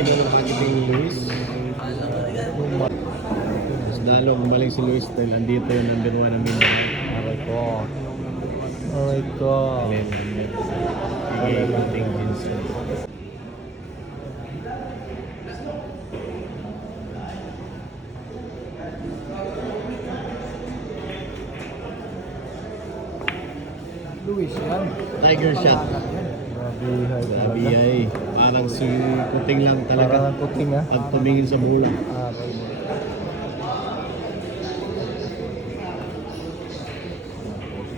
Napakalino ng pakiting Luis. Mas lalo gumaling si Luis dahil andito yung number 1 ng Mindanao. Aray ko. Aray ko. Sige, Kuting Jinsan. Luis yan. Tiger shot. Grabe ay. Parang si Kuting lang Parang talaga. ang kuting ha. Pag tumingin sa bola. Aray.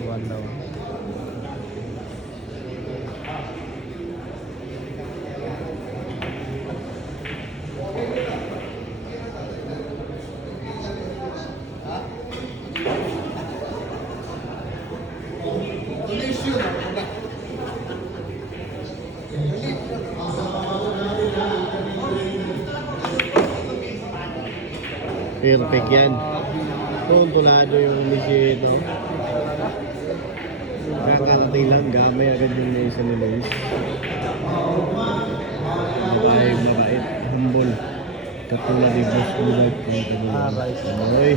One daw. Perfect yan. Tuntulado yung initiate. Kakarating lang, gamay agad yung isa ni Luis. Mabait, humble. Katulad ni Boss Bulag. Ay.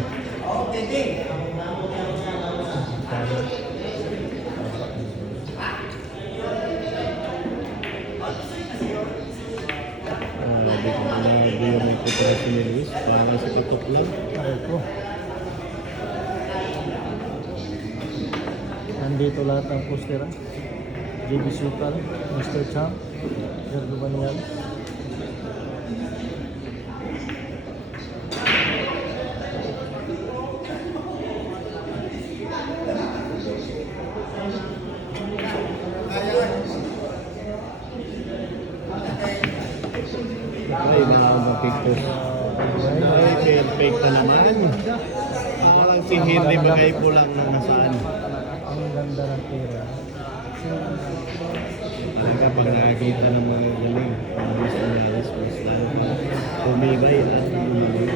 Di ko na yung may preparasyon ni Luis. Parang sa patok lang. Aray ko. Nandito lahat ng poster ha. JB Sukal, Mr. Champ, Gerdo Banyal. Ay, mga pictures. Ay, perfect na naman. Parang si Henry bagay po lang na nasaan. Ang ganda ng tira. Talaga pag nakakita ng mga galing. Luis Anyalis, mas lalo pa tumibay at tumibay.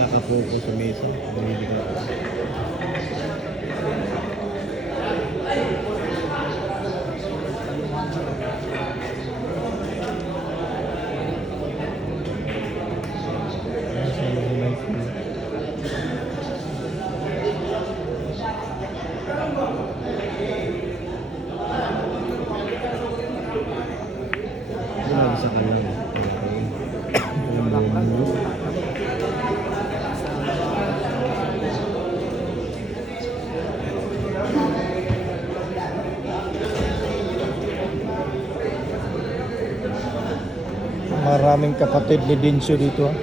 Nakapokus sa mesa. Hindi ko. Sa kanya. Maraming kapatid ni Dinsyo dito ha.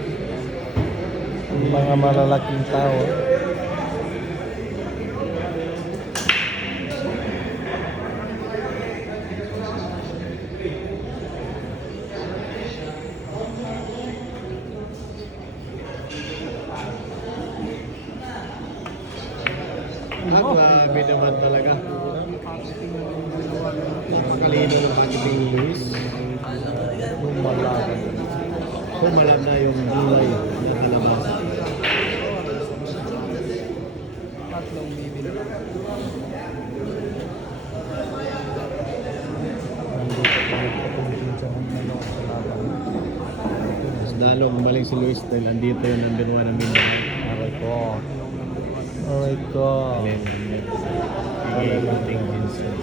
Mga malalaking tao. Grabe naman talaga. Napakalino ng pakiting Luis. Kumalab na yung buhay na kalabas. Mas lalo gumaling si Luis dahil andito yung number 1 ng Mindanao. Aray ko. Aray ko. Sige, Kuting Jinsan.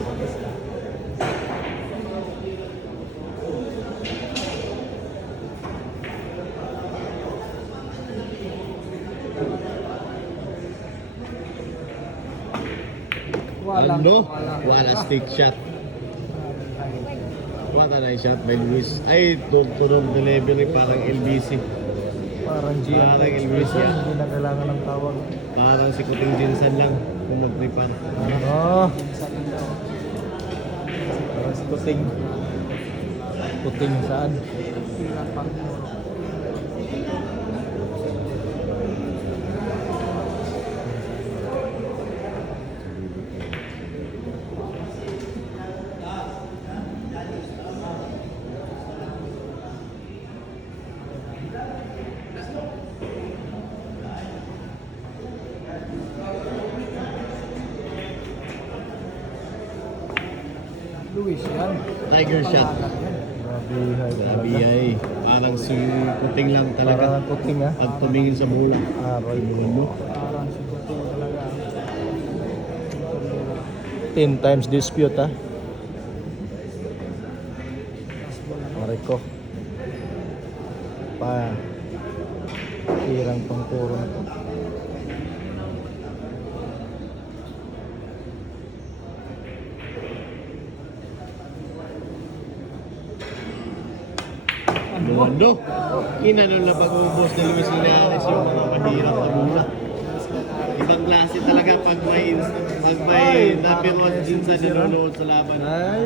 Ano? Wala stick shot. Wala na yung shot by Luis. Ay, tunog delivery parang LBC. Parang Parang LBC yan. Hindi na kailangan ng tawag. Parang si Kuting Jinsan lang kung mag-prepare. Ano? Parang si Kuting. Kuting saan? Luis yan. Tiger shot. Grabe, Grabe ay. Parang si Kuting lang Parang talaga. ang kuting ha. Pag tumingin sa bola. Aroy mo. Parang si kuting talaga. 10 times dispute ha. Mariko. Pa. Tirang pangpuro na to. Mundo. Inanon na pag-ubos ni Luis Linares yung mga mahirap na bola. Ibang klase talaga pag may number 1 din sa nanonood sa laban. Ay.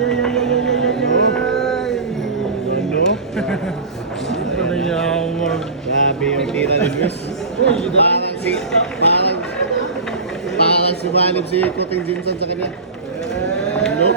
Mundo. Grabe yung tira ni Luis. Parang sumalib si Kuting Jinsan sa kanya. Mundo.